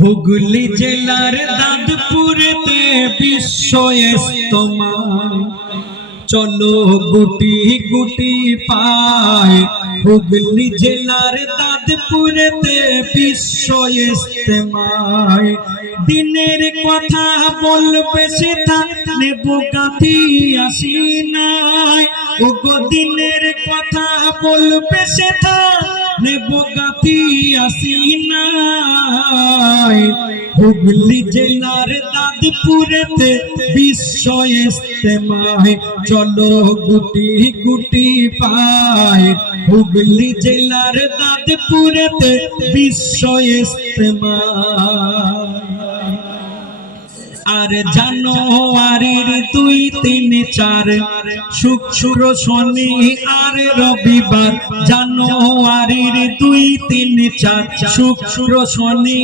হুগলি জেলার দাঁতপুরেতে বিশ্ব ইজতেমা, চলো গুটি গুটি পায়। হুগলি জেলার দাঁতপুরেতে বিশ্ব ইজতেমায়, দিনের কথা বলবে সেটা নেব গাথি আসি নাই। ওগো দিনের কথা বলবে সেটা নেব গাথি আসি নাই। হুগলি জেলার দাঁতপুরেতে বিশ্ব ইজতেমায়, চলো গুটি গুটি পায়। হুগলি জেলার দাঁতপুরেতে বিশ্ব ইজতেমায়। আর জানুয়ারির 2, 3, 4 শুক্র শনি আর রবিবার। জানুয়ারির 2, 3, 4 শুক্র শনি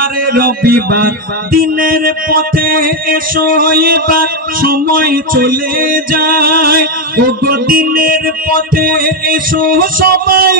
আর রবিবার। দিনের পথে এসো এবার সময় চলে যায়। ওগো দিনের পথে এসো সবাই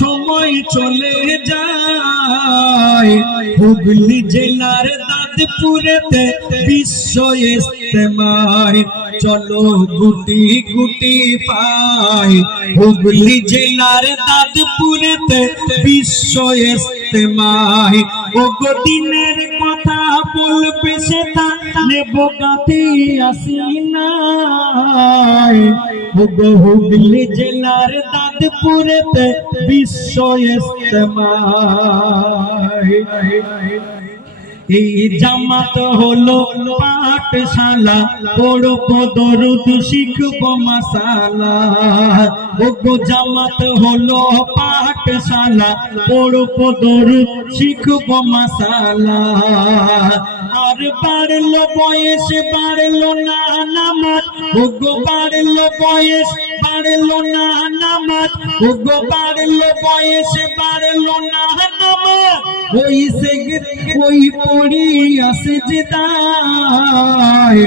সময় চলে যায়। হুগলি জেলার দাঁতপুরেতে বিশ্ব ইজতেমায়, চলো গুটি গুটি পায়। হুগলি জেলার দাঁতপুরেতে বিশ্ব ইজতেমায়, ওগো দিনের কথা বলবে সেটা নেব গাথি আসি নাই। ওগো হুগলি জেলার দাঁতপুরেতে বিশ্ব ইজতেমায়। এই জামাত হলো পাঠশালা, পড়ব দরুদ শিখব মাসালা। ওগো জামাত হলো পাঠশালা, পড়ব দরুদ শিখব মাসালা। আর বাড়লো বয়স বাড়লো না নামাজ, ওগো বাড়লো বয়স বাড়লো না নামাজ। ওগো বাড়লো বয়স বাড়লো না নামাজ, ওই সে ওই পড়ি আসে যেতায়।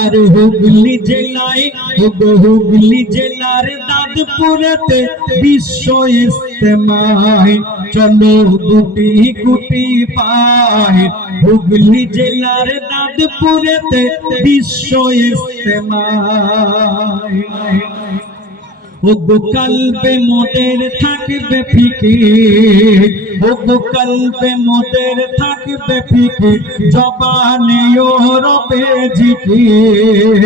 আর হুগলি জেলায়, ওগো হুগলি জেলার দাঁতপুরেতে বিশ্ব ইজতেমায়, চলো গুটি গুটি পায়। হুগলি জেলার দাঁতপুরেতে বিশ্ব ইজতেমায়। ওগো কালবে মোদের থাকবে ফিকির, ওগো কালবে মোদের থাকবে ফিকির, জবানে ও রবে জিকির।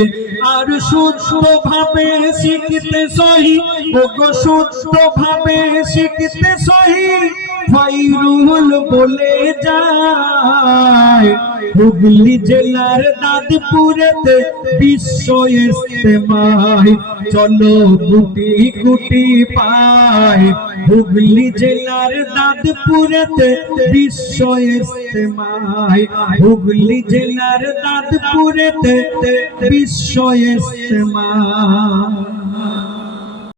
আর শুদ্ধ ভাবে শিখতে সহি, ওগো শুদ্ধ ভাবে শিখতে সহি ফাইরুল বলে যায়। হুগলি জেলার দাঁতপুরেতে বিশ্ব ইজতেমায়, চলো গুটি গুটি পায়। হুগলি জেলার দাঁতপুরেতে বিশ্ব ইজতেমায়, হুগলি জেলার দাঁতপুরেতে বিশ্ব ইজতেমায়।